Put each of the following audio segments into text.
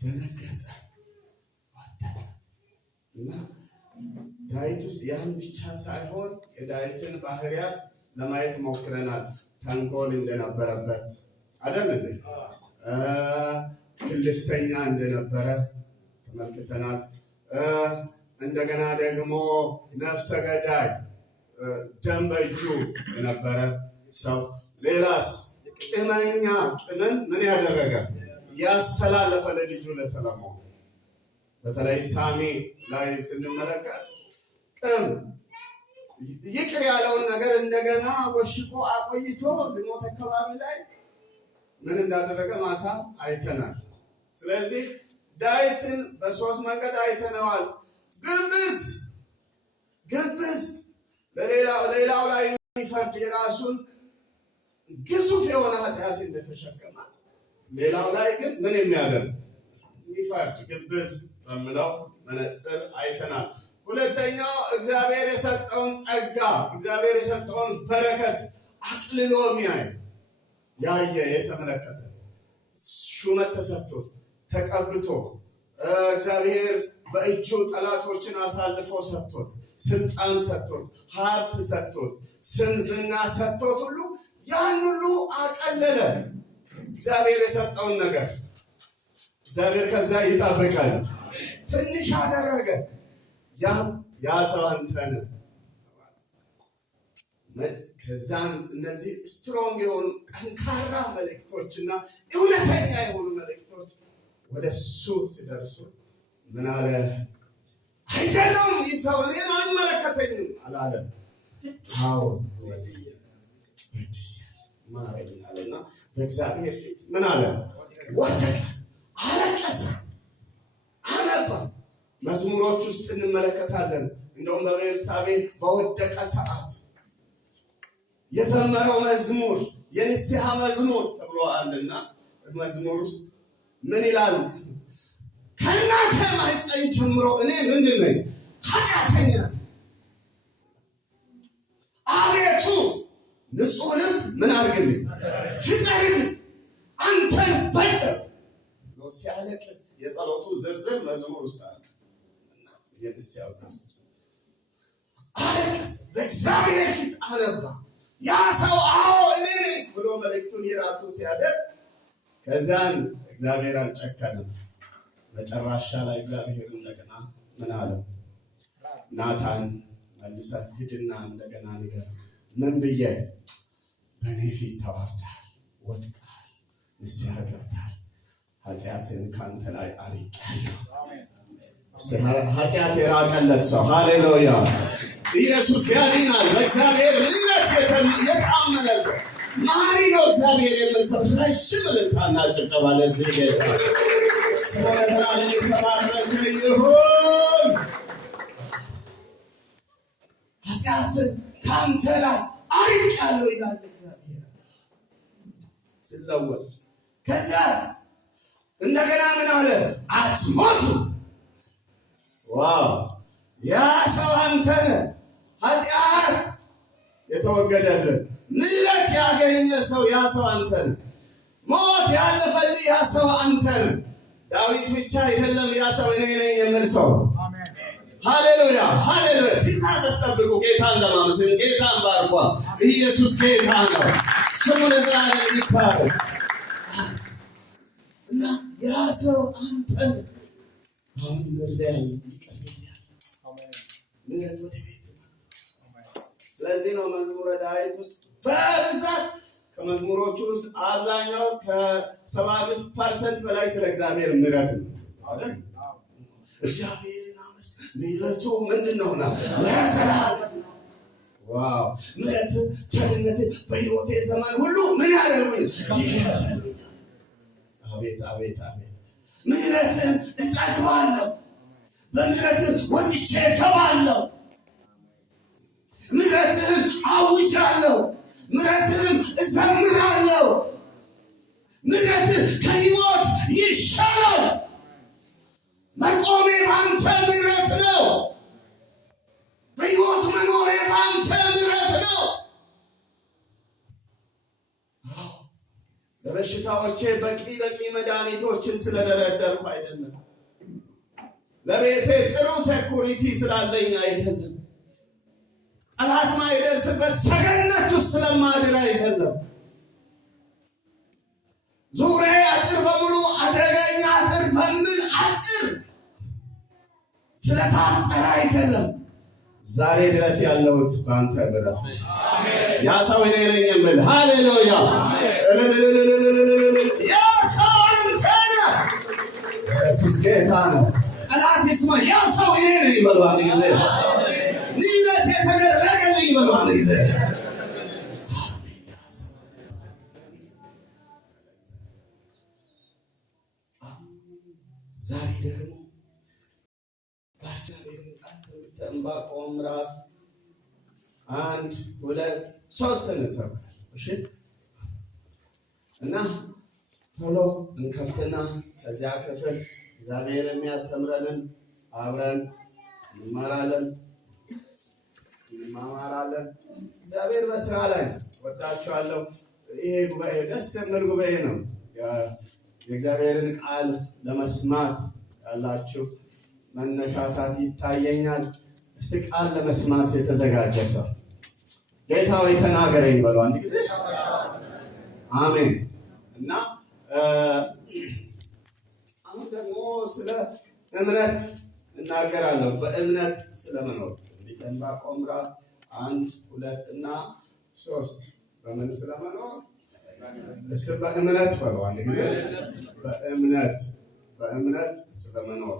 ደነገጠ እና ዳዊት ውስጥ ያን ብቻ ሳይሆን የዳዊትን ባህሪያት ለማየት ሞክረናል። ተንኮል እንደነበረበት አይደል? ግልፍተኛ እንደነበረ ተመልክተናል። እንደገና ደግሞ ነፍሰ ገዳይ ደም በእጁ የነበረ ሰው። ሌላስ ቅመኛ፣ ቅምን ምን ያደረገ ያስተላለፈ ለልጁ ለሰለሞን። በተለይ ሳሚ ላይ ስንመለከት ቅም ይቅር ያለውን ነገር እንደገና ወሽቆ አቆይቶ ሊሞት አካባቢ ላይ ምን እንዳደረገ ማታ አይተናል። ስለዚህ ዳዊትን በሶስት መንገድ አይተነዋል። ግብዝ ለሌላው ላይ የሚፈርድ የራሱን ግዙፍ የሆነ ኃጢአት እንደተሸከመ፣ ሌላው ላይ ግን ምን የሚያደርግ የሚፈርድ ግብዝ በሚለው መነጽር አይተናል። ሁለተኛው እግዚአብሔር የሰጠውን ጸጋ፣ እግዚአብሔር የሰጠውን በረከት አቅልሎ የሚያይ ያየ የተመለከተ፣ ሹመት ተሰጥቶት ተቀብቶ እግዚአብሔር በእጁ ጠላቶችን አሳልፎ ሰጥቶት፣ ስልጣን ሰጥቶት፣ ሀብት ሰጥቶት፣ ስም ዝና ሰጥቶት ሁሉ ያን ሁሉ አቀለለ። እግዚአብሔር የሰጠውን ነገር እግዚአብሔር ከዛ ይጠብቃል። ትንሽ አደረገ። ያ ሰው አንተ ነህ። ከዛም እነዚህ ስትሮንግ የሆኑ ጠንካራ መልእክቶችና እውነተኛ የሆኑ መልእክቶች ወደ እሱ ሲደርሱ ምን አለ? አይደለም ይህ ሰው እኔን አይመለከተኝም አላለም። አዎ ማረኝ አለና በእግዚአብሔር ፊት ምን አለ? ወደቀ፣ አለቀሰ፣ አነባ። መዝሙሮች ውስጥ እንመለከታለን። እንደውም በቤርሳቤ በወደቀ ሰዓት የዘመረው መዝሙር የንስሐ መዝሙር ተብሎ አለና መዝሙር ውስጥ ምን ይላል? ከእናቴ ማኅፀን ጀምሮ እኔ ምንድን ነኝ? ኃጢአተኛ። አቤቱ ንጹሕ ልብ ምን አድርግልኝ? ፍጠርልኝ፣ አንተን በደል ብሎ ሲያለቅስ የጸሎቱ ዝርዝር መዝሙር ውስጥ አለ። የንስሐው ዝርዝር አለቅስ፣ በእግዚአብሔር ፊት አነባ። ያ ሰው አዎ እኔ ነኝ ብሎ መልእክቱን የራሱ ሲያደርግ ከዛን እግዚአብሔር አልጨከነም። መጨረሻ ላይ እግዚአብሔር እንደገና ምን አለ? ናታን መልሰህ ሂድና እንደገና ንገር። ምን ብዬ? በእኔ ፊት ተዋርደሃል፣ ወድቀሃል፣ ንስሐ ገብተሃል፣ ኃጢአትን ከአንተ ላይ አርቄአለሁ። እስቲ ኃጢአት የራቀለት ሰው ሃሌሉያ! ኢየሱስ ያድናል። በእግዚአብሔር ምሕረት የታመነ ሰው ማሪ ነው እግዚአብሔር የሚል ሰው ረጅም እልልታና ጭብጨባ ለዚህ ጌታ ስሙ ለዘላለም የተባረከ ይሁን። ኃጢአትን ከአንተ ላይ አርቄአለሁ ይላል እግዚአብሔር ሲለወጥ። ከዚያስ እንደገና ምን አለ? አትሞቱ። ዋው! ያ ሰው አንተ ነህ። ኃጢአት የተወገደልን ምሕረት ያገኘ ሰው ያ ሰው አንተ ነህ። ሞት ያለፈልህ ያ ሰው አንተ ነህ። ዳዊት ብቻ አይደለም ያ ሰው እኔ ነኝ የሚል ሰው። ሃሌሉያ ሃሌሉያ! ትእዛዝ ጠብቁ። ጌታን ለማመስገን ጌታን ባርኳ። ኢየሱስ ጌታ ነው። ስሙ ለዘላለም ይባረክ። እና ያ ሰው አንተ ነህ። አሁን ምርዳይ ይቀርብኛል። ምሕረት ወደ ቤት። ስለዚህ ነው መዝሙረ ዳዊት ውስጥ በብዛት ከመዝሙሮቹ ውስጥ አብዛኛው ከ75% በላይ ስለ እግዚአብሔር ምሕረት ነው አይደል? እግዚአብሔርን አመስግን፣ ምሕረቱ ምንድነውና ለዘላለም ነው። ዋው! ምሕረት ቸርነት በሕይወቴ ዘመን ሁሉ ምን ያደርጉኝ? ይከተሉኛል። አቤት አቤት አቤት! ምሕረትን እጠግባለሁ፣ በምሕረትን ወጥቼ እገባለሁ፣ ምሕረትን አውጃለሁ፣ ምሕረትን እዘምራለሁ። ምሕረትን ከሕይወት ይሻላል። መቆሜ በአንተ ምሕረት ነው። በሕይወት መኖሬ በአንተ ምሕረት ነው። በበሽታ ለበሽታዎቼ በቂ መድኃኒቶችን ስለደረደርኩ አይደለም። ለቤቴ ጥሩ ሴኩሪቲ ስላለኝ አይደለም። ጠላት ማይደርስበት ሰገነት ውስጥ ስለማድር አይደለም። ዙሪያ አጥር በሙሉ አደገኛ አጥር በምን አጥር ስለታጠረ አይደለም። ዛሬ ድረስ ያለሁት በአንተ ምሕረት ነው። ያ ሰው እኔ ነኝ የምል ሃሌሉያ። ያ ሰው አንተ ነህ። ኢየሱስ ጌታ ነው። ጠላት ይስማ። ያ ሰው እኔ ነኝ ይበሉ አንድ ጊዜ። ንረት የተደረገልኝ ይበሉ አንድ ጊዜ። ዛሬ ደግሞ ዕንባቆም ምዕራፍ 1 2 3 እንሰብካለን። እሺ እና ቶሎ እንከፍትና ከዚያ ክፍል እግዚአብሔር የሚያስተምረንን አብረን እንማራለን። እግዚአብሔር በስራ ላይ ወዳችኋለሁ። ይሄ ጉባኤ ደስ የሚል ጉባኤ ነው። የእግዚአብሔርን ቃል ለመስማት ያላችሁ መነሳሳት ይታየኛል። እስቲ ቃል ለመስማት የተዘጋጀ ሰው ጌታ ሆይ ተናገረኝ በሉ አንድ ጊዜ። አሜን። እና አሁን ደግሞ ስለ እምነት እናገራለሁ። በእምነት ስለመኖር ዕንባቆም ምዕራፍ 1 2 እና 3 በምን ስለመኖር እስቲ በእምነት በሉ አንድ ጊዜ። በእምነት ስለመኖር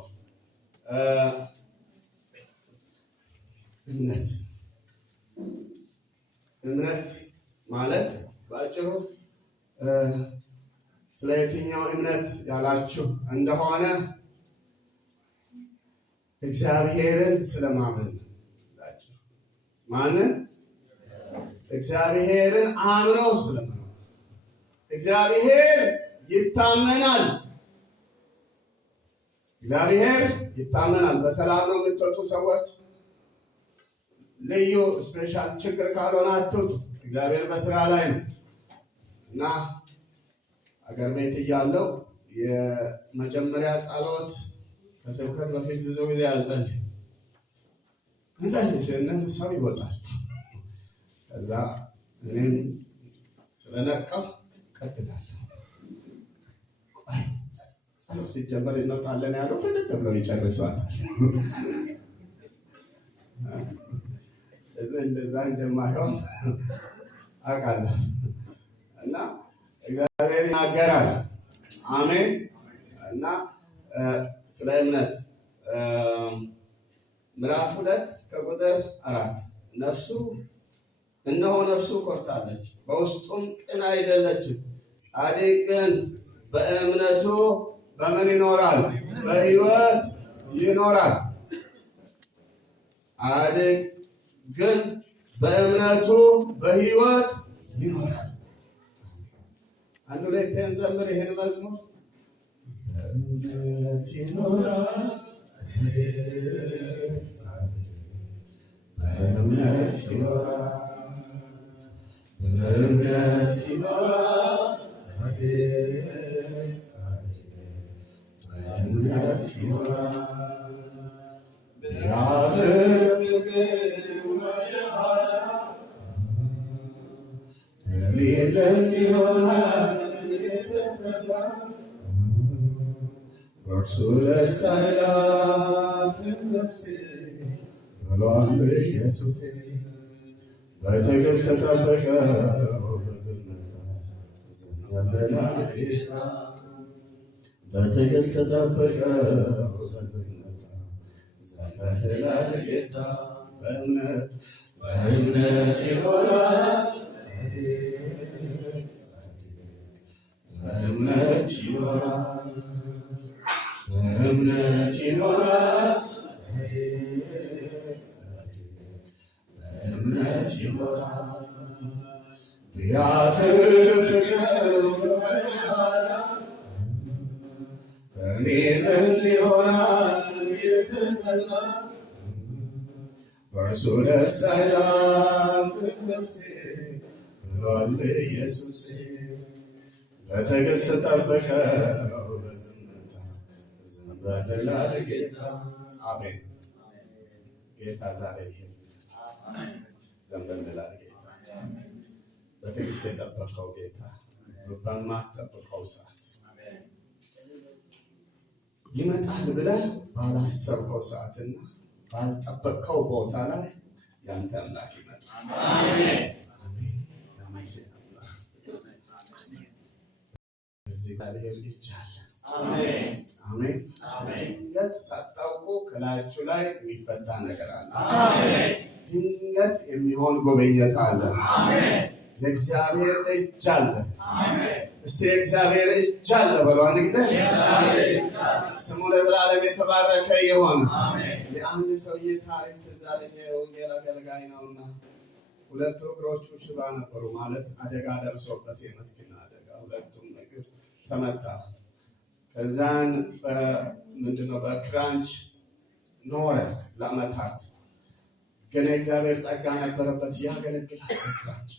እምነት ማለት ባጭሩ ስለ የትኛው እምነት ያላችሁ እንደሆነ እግዚአብሔርን ስለማመን ባጭሩ ማንን? እግዚአብሔርን አምነው ስለማመን። እግዚአብሔር ይታመናል። እግዚአብሔር ይታመናል። በሰላም ነው የምትወጡ ሰዎች። ልዩ ስፔሻል ችግር ካልሆነ አትውጡ። እግዚአብሔር በስራ ላይ ነው። እና አገር ቤት እያለሁ የመጀመሪያ ጸሎት ከስብከት በፊት ብዙ ጊዜ አልጸልይም። እንጸልይ ስንል ሰው ይወጣል። ከዛ እኔም ስለነቃው ቀጥላለሁ። ቆይ ጸሎት ሲጀመር እንወጣለን ያለው ፍጥጥ ብለው ይጨርሷታል። እንደዛ እንደማይሆን አውቃለሁ። እና እግዚአብሔር ይናገራል። አሜን። እና ስለ እምነት ምዕራፍ 2 ከቁጥር 4 እነሆ ነፍሱ ኮርታለች፣ በውስጡም ቅን አይደለችም። ጻድቅ ግን በእምነቱ በምን ይኖራል? በሕይወት ይኖራል። ጻድቅ ግን በእምነቱ በሕይወት ይኖራል። አንድ ሁለቴን ዘምር ይሄን መዝሙር። በእምነት ይኖራል ጻድቅ፣ በእምነት ይኖራል፣ በእምነት ይኖራል ጻድቅ፣ በእምነት ይኖራል። በእኔ ዘንድ ይሆናል የተጠላ፣ በእርሱ ደስ አይላትም ነፍሴ ብሏል ኢየሱሴ። በትዕግሥት ተጠበቀው በዝምታ ዘለላል ጌታ፣ በትዕግሥት ተጠበቀው በዝምታ ዘለላል ጌታ። በእምነት ይኖራል ጻድቅ፣ በእምነት ይኖራል፣ በእምነት ይኖራል ጻድቅ፣ በእምነት ይኖራል። ቢያትርፍቅው በእኔ ዘንድ ይሆናል የተጠላ፣ በእርሱ ደስ አይላትም ነፍሴ ብሏል ኢየሱሴ። በትዕግስት ጠበቀው በዝምታ ዝም በል አለ ጌታ። አሜን። ጌታ ዛሬ ይሄን ዘንበል አለ ጌታ። በትዕግስት የጠበቀው ጌታ በማትጠብቀው ሰዓት ይመጣል ብለህ ባላሰብከው ሰዓትና ባልጠበቅከው ቦታ ላይ ያንተ አምላክ ይመጣል። አሜን አሜን። እዚህ ጋር ይቻላል። አሜን አሜን። ድንገት ሳታውቁ ከላያችሁ ላይ የሚፈታ ነገር አለ። አሜን። ድንገት የሚሆን ጉብኝት አለ። አሜን። የእግዚአብሔር እጅ አለ። አሜን። እስቲ የእግዚአብሔር እጅ አለ በለው አንድ ጊዜ። ስሙ ለዘላለም የተባረከ ይሁን። የአንድ ሰውዬ ታሪክ ትዝ አለኝ። የወንጌል አገልጋይ ነውና ሁለቱ እግሮቹ ሽባ ነበሩ። ማለት አደጋ ደርሶበት የመኪና አደጋ፣ ሁለቱም እግር ተመታ። ከዛን በክራንች ኖረ ለዓመታት። ግን የእግዚአብሔር ጸጋ ነበረበት፣ ያገለግላል በክራንች።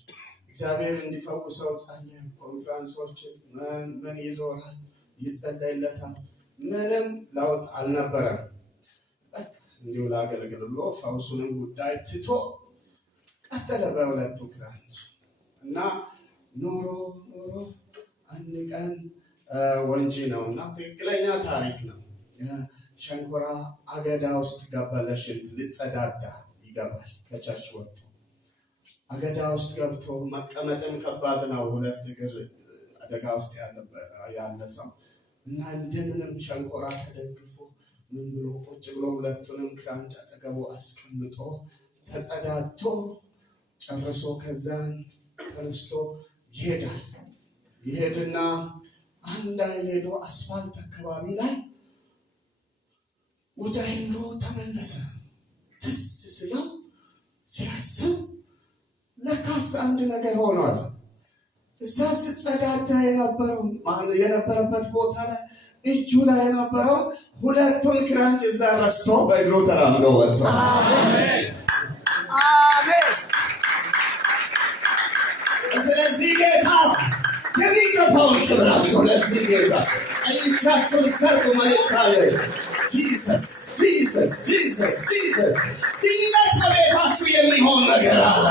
እግዚአብሔር እንዲፈውሰው ጸለየ። ኮንፈረንሶችን ምን ይዞራል፣ ይጸለይለታል። ምንም ለውጥ አልነበረም። በቃ እንዲሁ ላገልግል ብሎ ፈውሱንም ጉዳይ ትቶ ቀጠለ በሁለቱ ክራንች እና ኖሮ አንድ ቀን ወንጂ ነውና ትክክለኛ ታሪክ ነው። የሸንኮራ አገዳ ውስጥ ገባ። ለሽንት ሊጸዳዳ ይገባል። ከቸርች ወጥቶ አገዳ ውስጥ ገብቶ መቀመጥም ከባድ ነው። ሁለት እግር አደጋ ውስጥ ያለ ሰው እና እንደምንም ሸንኮራ ተደግፎ ምን ብሎ ቁጭ ብሎ ሁለቱንም ክራንች አጠገቡ አስቀምጦ ተጸዳድቶ ጨርሶ ከዛን ተነስቶ ይሄዳል። ይሄድና አንድ አይል ሄዶ አስፋልት አካባቢ ላይ ወደ አይምሮ ተመለሰ። ትዝ ስለው ሲያስብ ለካስ አንድ ነገር ሆኗል። እዛ ስጸዳዳ የነበረበት ቦታ ላይ እጁ ላይ የነበረው ሁለቱን ክራንች እዛ ረስቶ በእግሩ ተራምዶ ወጥቷል። አሜን አሜን። ስለዚህ ጌታ የሚገባውን ክብር አድርጎ ለዚህ ጌታ እጃቸውን ሰርጉ መልእክት አለ። ጂሰስ ጂሰስ ጂሰስ ጂሰስ። ድንገት በቤታችሁ የሚሆን ነገር አለ።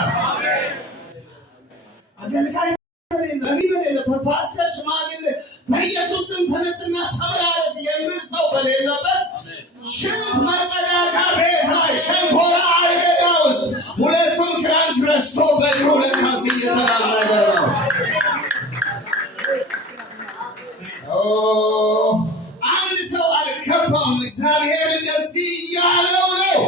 አገልጋይ በሌለበት ፓስተር፣ ሽማግሌ በኢየሱስም ተነስና ተመላለስ የሚል ሰው በሌለበት ሽንት መጸዳጃ ቤት ላይ ሸንኮራ አገዳ ውስጥ ሁለቱን ክራንች ረስቶ በእግሩ ለካስ እየተራመደ ነው። አንድ ሰው አልገባም። እግዚአብሔር እንደዚህ እያለው ነው።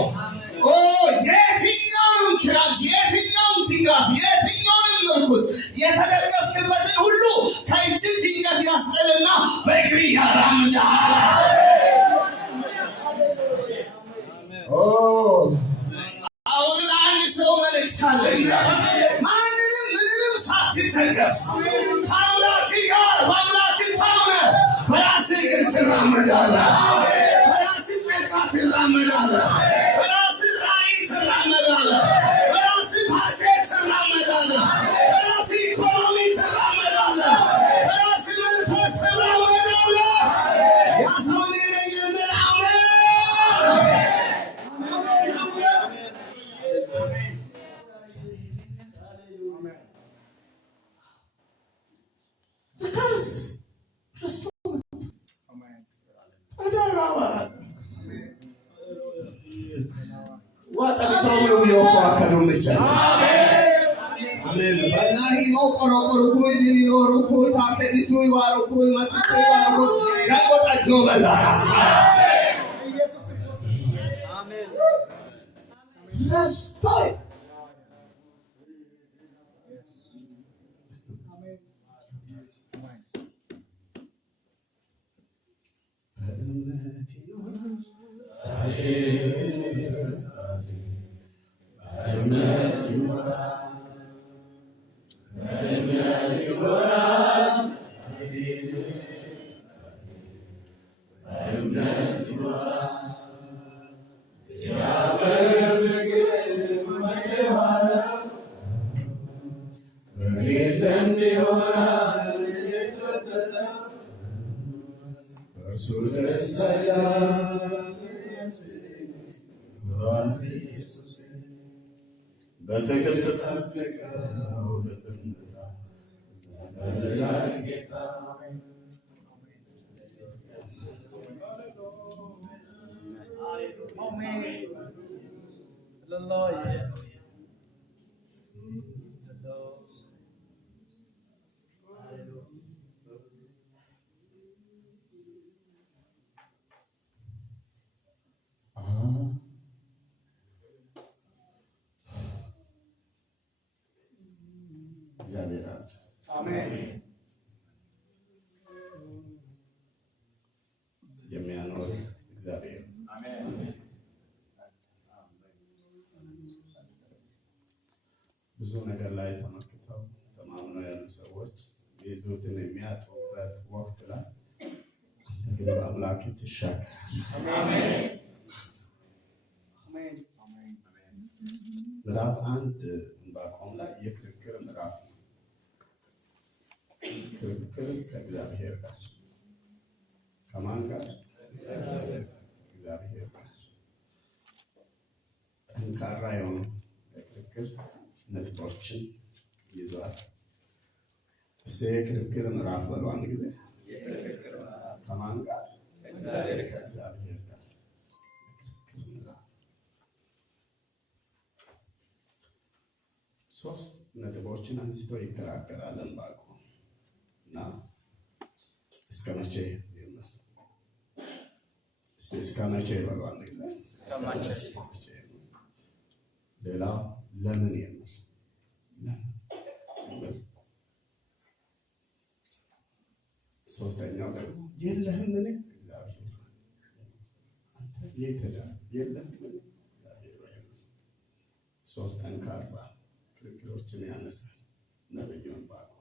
የትኛውንም ክራንች፣ የትኛውም ድጋፍ፣ የትኛውንም ምርኩዝ የተደገፍክበትን ሁሉ ከእጅ ድንገት ያስጥልና በእግር ያራምዳል። አሁን አንድ ሰው መልእክት አለኝ። ማንንም ምንንም ሳትደገፍ ከአምላክ ጋር በአምላክ ታምነህ በራስህ እግር ትራመዳለህ። በራስህ ጸጋ ትራመዳለህ። በራስህ ራዕይ ትራመዳለህ። በራስህ ባጀት ትራመዳለህ። በራስህ ኢኮኖሚ ትራመዳለህ። በራስህ መንፈስ ትራመዳለህ። ያ ሰው እኔ ነኝ የሚል አሜን። እርሱ ደስ አይላት ብሏል ኢየሱስ። በትዕግስት ጠብቀው በዝምታ ዘመርላል ጌታ። እግዚአብሔር አለ። አሜን። የሚያኖር እግዚአብሔር አሜን። ብዙ ነገር ላይ ተመክተው ተማምነው ያሉ ሰዎች ይዞትን የሚያጡበት ወቅት ላይ አንተ ግን በአምላክ ትሻገራለህ። አሜን። ምዕራፍ 1 ዕንባቆም ላይ የክርክር ምዕራፍ ነው። ክርክር ከእግዚአብሔር ጋር። ከማን ጋር? እግዚአብሔር ጋር። ጠንካራ የሆኑ የክርክር ነጥቦችን ይዟል። እስቲ የክርክር ምዕራፍ በሉ አንድ ጊዜ። ከማን ጋር? ከእግዚአብሔር ጋር። የክርክር ምዕራፍ 3 ነጥቦችን አንስቶ ይከራከራል ዕንባቆም እና እስከ መቼ ይመስ እስከ መቼ በሉ አንድ ጊዜ። ሌላው ለምን የሚል ሶስተኛው ደግሞ የለህም ምን እግዚአብሔር አንተ የት ሄደህ የለህም ምን እግዚአብሔር። ሶስት ጠንካራ ክርክሮችን ያነሳል ነብዩ ዕንባቆም።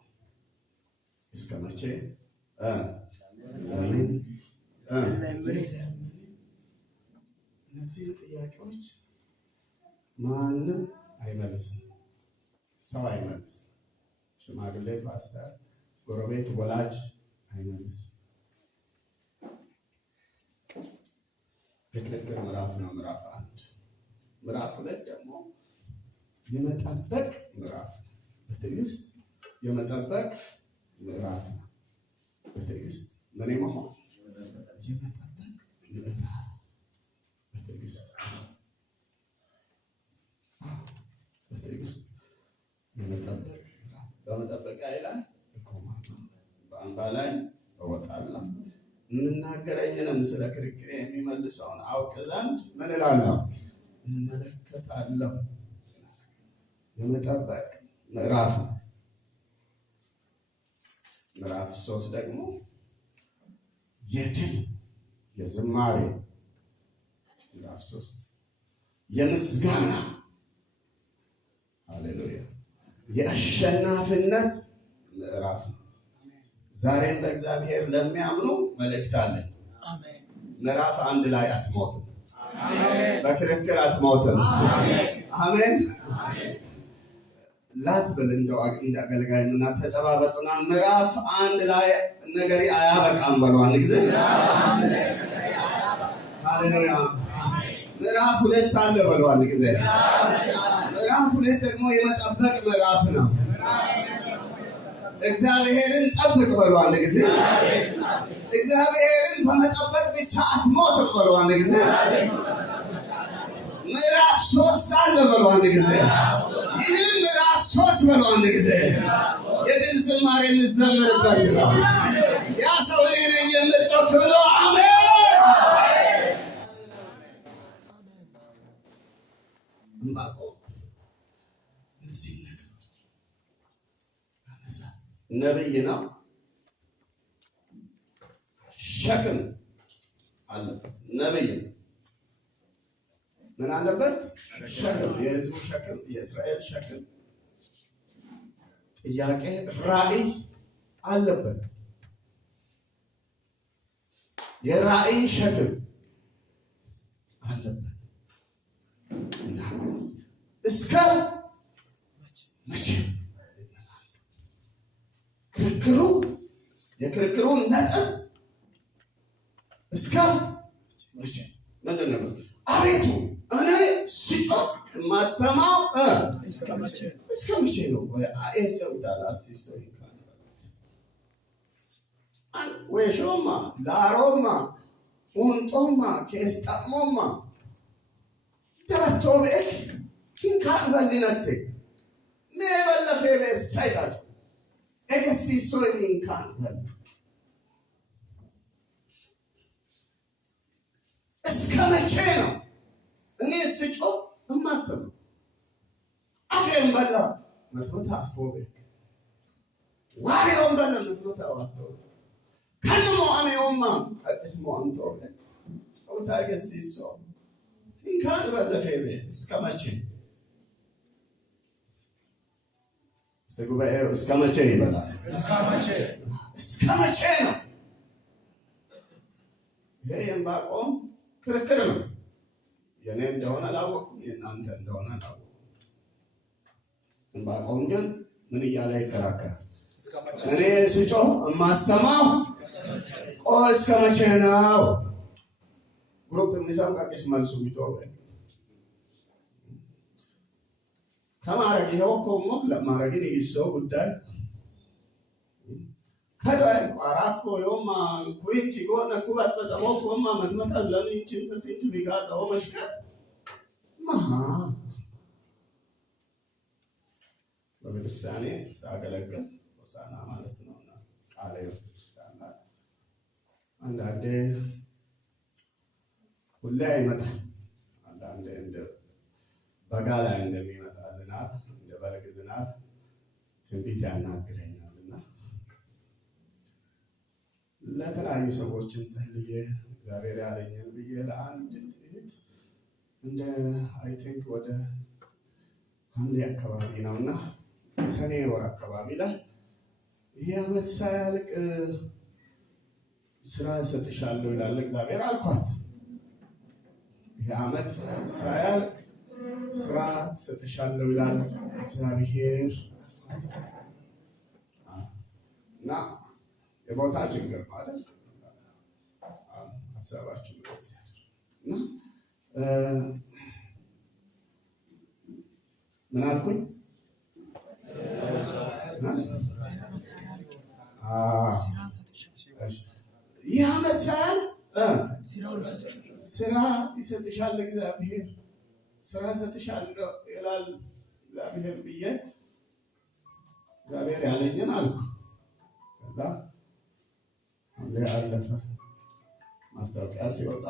እስከ መቼ? ለምን? እነዚህ ጥያቄዎች ማንም አይመልስም። ሰው አይመልስም። ሽማግሌ፣ ፓስተር፣ ጎረቤት፣ ወላጅ አይመልስም። የክርክር ምዕራፍ ነው ምዕራፍ 1። ምዕራፍ 2 ደግሞ የመጠበቅ ምዕራፍ ነው። በትዕግስት የመጠበቅ ምዕራፍ ነው። በትዕግስት ምን መሆን? የመጠበቅ ምዕራፍ በትዕግስት የመጠበቅ ምዕራፍ። በመጠበቂያ ላይ እቆማለሁ፣ በአምባ ላይ እወጣለሁ። የምናገረኝንም ስለ ክርክሬ የሚመልሰውን አውቅ ዘንድ ምን እላለሁ? እመለከታለሁ። የመጠበቅ ምዕራፍ ነው። ምዕራፍ 3 ደግሞ የድል የዝማሬ ምዕራፍ 3 የምስጋና ሃሌሉያ የአሸናፊነት ምዕራፍ ነው። ዛሬም በእግዚአብሔር ለሚያምኑ መልእክት አለን። ምዕራፍ 1 ላይ አትሞትም። በክርክር አትሞትም። አሜን። ላስብል እንደው እንደ አገልጋይ እና ተጨባበጡና ምዕራፍ 1 ላይ ነገሪ አያበቃም በሉ አንድ ጊዜ። ሃሌሉያ። ምዕራፍ 2 አለ በሉ አንድ ጊዜ። ምዕራፍ 2 ደግሞ የመጠበቅ ምዕራፍ ነው። እግዚአብሔርን ጠብቅ በሉ አንድ ጊዜ። እግዚአብሔርን በመጠበቅ ብቻ አትሞትም በሉ አንድ ጊዜ። ምዕራፍ 3 አለ በሉ አንድ ጊዜ። ይህም ምዕራፍ 3 በሉ አንድ ጊዜ የድል ዝማሬ የምዘምርበት ነው። ያ ሰው እኔ ነኝ የሚል ጮክ ብሎ አሜን። ዕንባቆም እነዚህ ነገሮች ያነሳል። ነብይ ነው። ሸክም አለበት። ነብይ ነው። ምን አለበት? ሸክም፣ የህዝቡ ሸክም፣ የእስራኤል ሸክም፣ ጥያቄ፣ ራእይ አለበት። የራእይ ሸክም አለበት። እስከ መቼ ክርክሩ የክርክሩ ነጥብ እስከ መቼ? ምንድን ነው? አቤቱ እኔ ስጮህ የማትሰማው እስከ መቼ ነው? አይሰውታል አሲሶ ይካል ወይ ሾማ ላሮማ ኡንጦማ ከስጣሞማ ተበቶ ቤት ኪንካን በልነቴ ሜበለፈ በሳይታጭ እገሲሶ ሚንካን በል እስከ መቼ ነው እኔ ስጮህ የማትሰማው? አፌን በላ መትሮታ አፎቤ ዋሪውን በላ መትሮታ ዋቶ ከነሞ አሜውማ አዲስሞ አንቶቤ ጾታ ገሲሶ እንካን በለፈቤ እስከ መቼ? ጉባኤው እስከ መቼ ይበላል? እስከ መቼ ነው? ይሄ የዕንባቆም ክርክር ነው። የኔ እንደሆነ አላወኩም፣ የእናንተ እንደሆነ አላወኩም። ዕንባቆም ግን ምን እያለ ይከራከራል? እኔ ስጮህ የማሰማው ቆይ እስከ መቼ ነው? ግሩፕ የሚሰም ቀቂስ መልሱ ቢተወው ከማረግ ይኸው እኮ ሞክ ለማረግን ይሰው ጉዳይ ከዳይ አራኮ yoማ ኩይንቺ ጎነ ኩባት በጣም ኮማ መትመታ ለሚንቺም ሰሲንት ቢጋጣው መሽከ ማሃ በቤተክርስቲያኔ ሳገለግል ሆሳና ማለት ነውና ቃለ ቤተክርስቲያን አንዳንዴ ሁሌ አይመጣም። አንዳንዴ እንደ በጋ ላይ እንደሚመጣ ዝናብ እንደ በልግ ዝናብ ትንቢት ያናግረኛልና ለተለያዩ ሰዎችን ጸልዬ እግዚአብሔር ያለኝን ብዬ ለአንድ እህት እንደ አይ ቲንክ ወደ ሐምሌ አካባቢ ነውና ሰኔ ወር አካባቢ ላይ ይሄ ዓመት ሳያልቅ ስራ ሰጥሻለሁ ይላል እግዚአብሔር አልኳት። ይሄ ዓመት ሳያልቅ ስራ ሰጥሻለሁ ይላል እግዚአብሔር አልኳት። እና የቦታ ችግር ማለት ሀሳባችሁ እና ምን አልኩኝ? ይህ ዓመት ሳያልቅ ስራ ይሰጥሻል እግዚአብሔር ስራ ሰጥሻለሁ ይላል እግዚአብሔር ብዬ እግዚአብሔር ያለኝን አልኩ። ከዛ አንዴ አለፈ። ማስታወቂያ ሲወጣ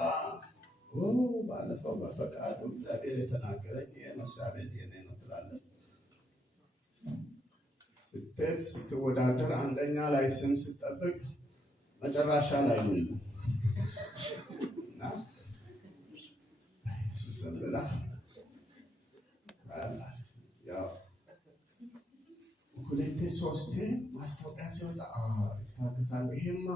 ባለፈው በፈቃዱ እግዚአብሔር የተናገረኝ የመስሪያ ቤት የኔ ነው ትላለች። ስትወዳደር አንደኛ ላይ ስም ስትጠብቅ መጨረሻ ላይ ምን እና ሱሰብላ ያው ሁለቴ ሶስቴ ማስታወቂያ ሲወጣ ይታገሳለሁ። ይሄማ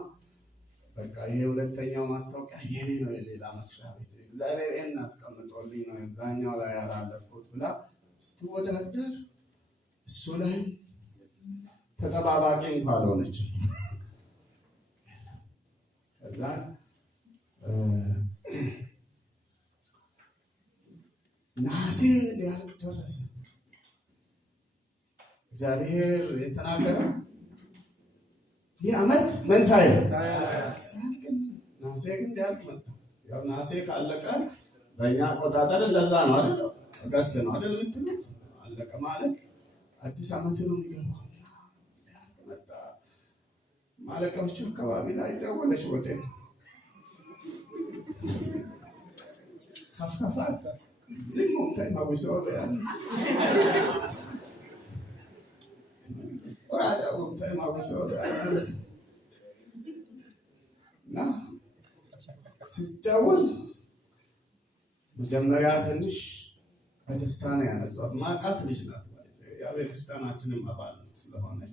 በቃ ይሄ ሁለተኛው ማስታወቂያ የኔ ነው የሌላ መስሪያ ቤት እግዚአብሔር ይሄን አስቀምጦልኝ ነው እዛኛው ላይ ያላለፍኩት ብላ ስትወዳደር እሱ ላይ ተጠባባቂ እንኳን ሆነች። ከዛ ነሐሴ ሊያልቅ ደረሰ። እግዚአብሔር የተናገረው ይህ ዓመት ምን ሳይል ነሐሴ ግን ሊያልቅ መጣ። ያው ነሐሴ ካለቀ በእኛ አቆጣጠር እንደዛ ነው አይደል? አገስት ነው አይደል የምትሉት? አለቀ ማለት አዲስ ዓመት ነው የሚገባው። መጣ ማለቃዎቹ አካባቢ ላይ ደወለች ወደ ካፍካፋት ዝም ሞንታይ ማውሰው ያለ ወራዳ ሞንታይ ማውሰው ያለ እና ሲደውል መጀመሪያ ትንሽ በደስታ ነው ያነሳት። ማቃት ልጅ ናት ማለት ያው ቤተክርስቲያናችንም አባል ስለሆነች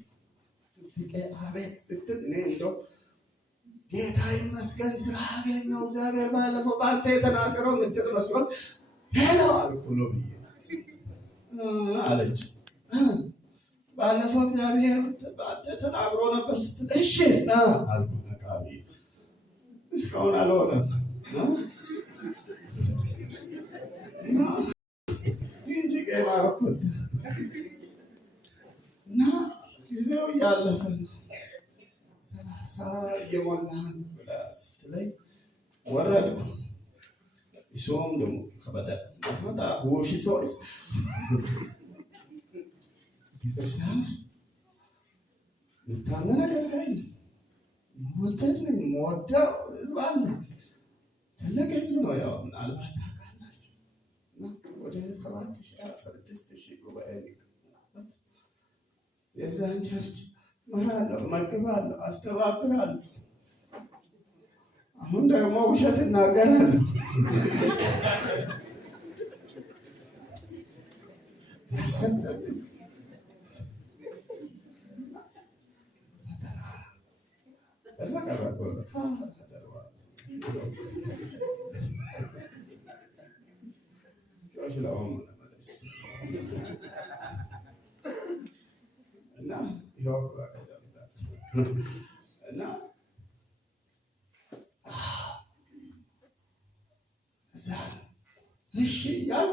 ፍቄ አቤት ስትል እኔ እንደው ጌታ ይመስገን ስራ አገኘሁ እግዚአብሔር ባለፈው ባንተ የተናገረው ምትል መስሎት ሄሎ አልኩ ነው ብዬ አለች። ባለፈው እግዚአብሔር ባንተ ተናግሮ ነበር ስትል እሺ አልኩ ነቃቢ እስካሁን አልሆነም። እንጂ ቀይ ማረኩት እና ጊዜው እያለፈ ነው። 30 እየሞላን ብላ ስትለኝ ወረድኩ። እሱም ደግሞ ከበደ ማታ ውሽ ሰውስ ቤተክርስቲያን ውስጥ የታመነ አገልጋይ ወደድ ነኝ። የምወደው ህዝብ አለ። ትልቅ ህዝብ ነው። ያው ምናልባት ታውቃላችሁ ወደ 7,000 ጉባኤ የሚቀመጥበት የዛን ቸርች እመራለሁ፣ እመግባለሁ፣ አስተባብራለሁ። አሁን ደግሞ ውሸት እናገራለሁ። ያሰጠብኝ እዛ ቀረጸ እና ይኸው እና እዛ እሺ ያው